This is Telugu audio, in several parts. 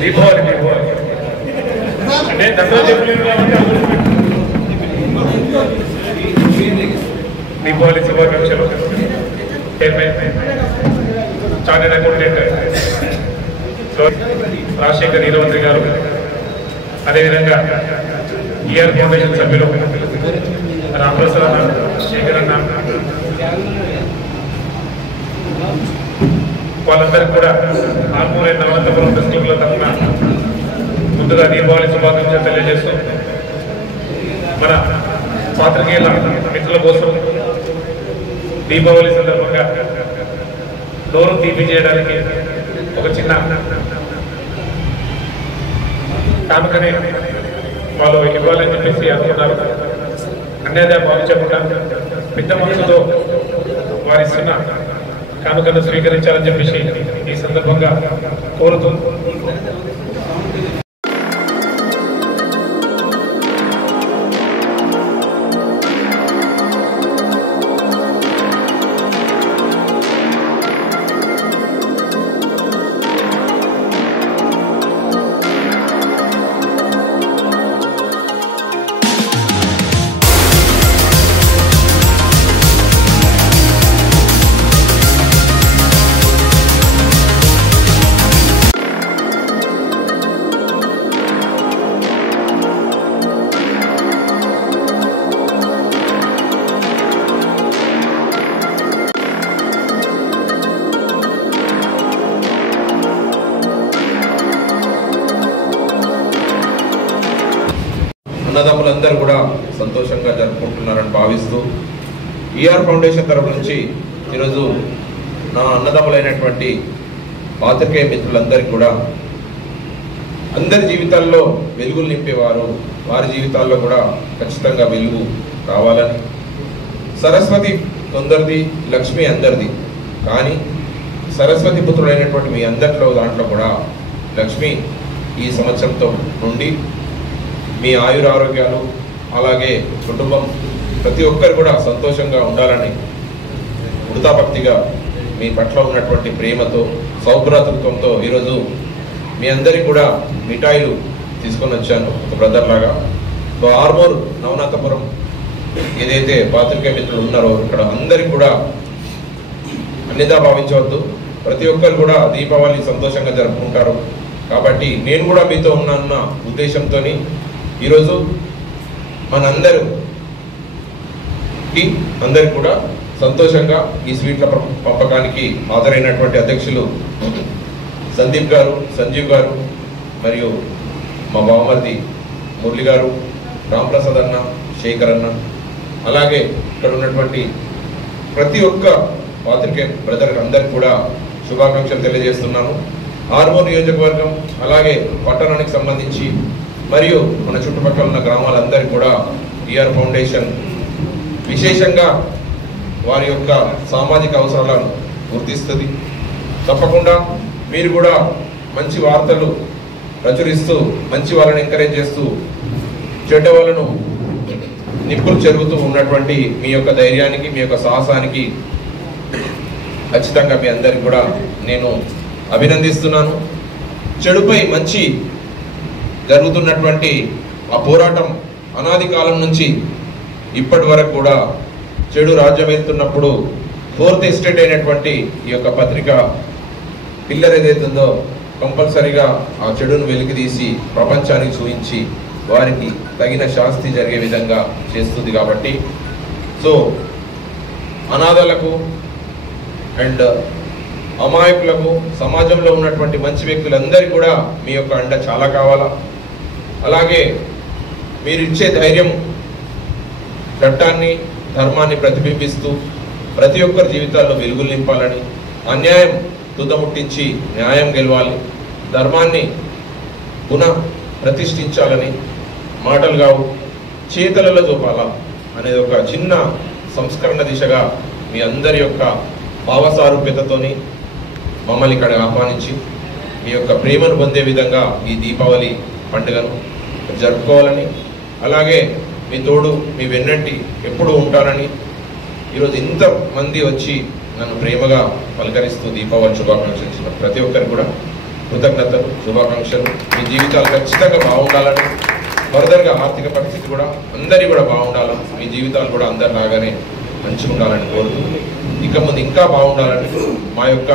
దీపావళి అంటే దసరా చెప్పలేదు దీపావళి శుభాకాంక్షలు. చార్టెడ్ అకౌంటెంట్ రాజశేఖర్ నీలవంత్రి గారు, అదేవిధంగా ఈఆర్ ఫౌండేషన్ సభ్యులు రామప్రసాద్ అన్న, శేఖర్ అన్న, వాళ్ళందరికీ కూడా ఆర్మూర్ అండ్ అనంతపురం డిస్ట్రిక్ట్ల తరఫున ముందుగా దీపావళి శుభాకాంక్షలు తెలియజేస్తూ, మన పాత్రికేయుల మిత్రుల కోసం దీపావళి సందర్భంగా నోరు తీపి చేయడానికి ఒక చిన్న కానుకనే వాళ్ళు ఇవ్వాలని చెప్పేసి అనుకున్నారు. అన్యాయం భావించకుండా పెద్ద మనసుతో వారిస్తున్న కానుకను స్వీకరించాలని చెప్పేసి ఈ సందర్భంగా కోరుతూ, అన్నదమ్ములందరూ కూడా సంతోషంగా జరుపుకుంటున్నారని భావిస్తూ ఈఆర్ ఫౌండేషన్ తరఫు నుంచి ఈరోజు నా అన్నదమ్ములైనటువంటి పాత్రికేయ మిత్రులందరికీ కూడా అందరి జీవితాల్లో వెలుగులు నింపేవారు, వారి జీవితాల్లో కూడా ఖచ్చితంగా వెలుగు రావాలని, సరస్వతి కొందరిది, లక్ష్మి అందరిది, కానీ సరస్వతి పుత్రుడైనటువంటి మీ అందరిలో దాంట్లో కూడా లక్ష్మి ఈ సంవత్సరంతో నుండి మీ ఆయురారోగ్యాలు అలాగే కుటుంబం ప్రతి ఒక్కరు కూడా సంతోషంగా ఉండాలని వృతాభక్తిగా మీ పట్ల ఉన్నటువంటి ప్రేమతో సౌభ్రాతృత్వంతో ఈరోజు మీ అందరికీ కూడా మిఠాయిలు తీసుకొని వచ్చాను ఒక బ్రదర్ లాగా. సో ఆర్మూర్ నవనాథపురం ఏదైతే పాత్రికేయ మిత్రులు ఉన్నారో ఇక్కడ అందరికీ కూడా అన్నిదా భావించవద్దు, ప్రతి ఒక్కరు కూడా దీపావళి సంతోషంగా జరుపుకుంటారు. కాబట్టి నేను కూడా మీతో ఉన్న ఉద్దేశంతో ఈరోజు అందరికి కూడా సంతోషంగా ఈ స్వీట్ల పంపకానికి హాజరైనటువంటి అధ్యక్షులు సందీప్ గారు, సంజీవ్ గారు, మరియు మా బావమర్ది మురళి గారు, రామప్రసాద్ అన్న, శేఖర్ అన్న, అలాగే ఇక్కడ ఉన్నటువంటి ప్రతి ఒక్క పాత్రికేయ బ్రదర్ అందరికి కూడా శుభాకాంక్షలు తెలియజేస్తున్నాను. ఆర్మూర్ నియోజకవర్గం అలాగే పట్టణానికి సంబంధించి మరియు మన చుట్టుపక్కల ఉన్న గ్రామాలందరికీ కూడా ఈఆర్ ఫౌండేషన్ విశేషంగా వారి యొక్క సామాజిక అవసరాలను గుర్తిస్తుంది. తప్పకుండా మీరు కూడా మంచి వార్తలు ప్రచురిస్తూ మంచి వాళ్ళని ఎంకరేజ్ చేస్తూ చెడ్డ వాళ్ళను నిప్పులు చెరుగుతూ ఉన్నటువంటి మీ యొక్క ధైర్యానికి, మీ యొక్క సాహసానికి ఖచ్చితంగా మీ అందరికి కూడా నేను అభినందిస్తున్నాను. చెడుపై మంచి జరుగుతున్నటువంటి ఆ పోరాటం అనాది కాలం నుంచి ఇప్పటి వరకు కూడా చెడు రాజ్యం వెళ్తున్నప్పుడు ఫోర్త్ ఎస్టేట్ అయినటువంటి ఈ యొక్క పత్రిక పిల్లర్ ఏదైతుందో కంపల్సరీగా ఆ చెడును వెలికితీసి ప్రపంచానికి చూపించి వారికి తగిన శాస్తి జరిగే విధంగా చేస్తుంది. కాబట్టి సో అనాథలకు అండ్ అమాయకులకు సమాజంలో ఉన్నటువంటి మంచి వ్యక్తులందరికీ కూడా మీ యొక్క అండ చాలా కావాలా. అలాగే మీరు ఇచ్చే ధైర్యం చట్టాన్ని, ధర్మాన్ని ప్రతిబింబిస్తూ ప్రతి ఒక్కరి జీవితాల్లో వెలుగులు నింపాలని, అన్యాయం తుదముట్టించి న్యాయం గెలవాలి, ధర్మాన్ని పునః ప్రతిష్ఠించాలని మాటలు కావు చేతలలో చూపాలా అనేది ఒక చిన్న సంస్కరణ దిశగా మీ అందరి యొక్క భావసారూప్యతతోని మమ్మల్ని ఇక్కడ ఆహ్వానించి మీ యొక్క ప్రేమను పొందే విధంగా ఈ దీపావళి పండుగను జరుపుకోవాలని, అలాగే మీ తోడు మీ వెన్నంటి ఎప్పుడు ఉంటానని ఈరోజు ఇంతమంది వచ్చి నన్ను ప్రేమగా పలకరిస్తూ దీపావళి శుభాకాంక్షలు ఇచ్చిన ప్రతి ఒక్కరికి కూడా కృతజ్ఞతలు, శుభాకాంక్షలు. మీ జీవితాలు ఖచ్చితంగా బాగుండాలని, ఫర్దర్గా ఆర్థిక పరిస్థితి కూడా అందరి కూడా బాగుండాలని, మీ జీవితాలు కూడా అందరు లాగానే మంచిగా ఉండాలని కోరుతూ, ఇక ముందు ఇంకా బాగుండాలని మా యొక్క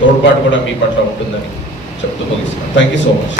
తోడ్పాటు కూడా మీ పట్ల ఉంటుందని చెప్తూ ముగిస్తున్నాను. Thank you so much.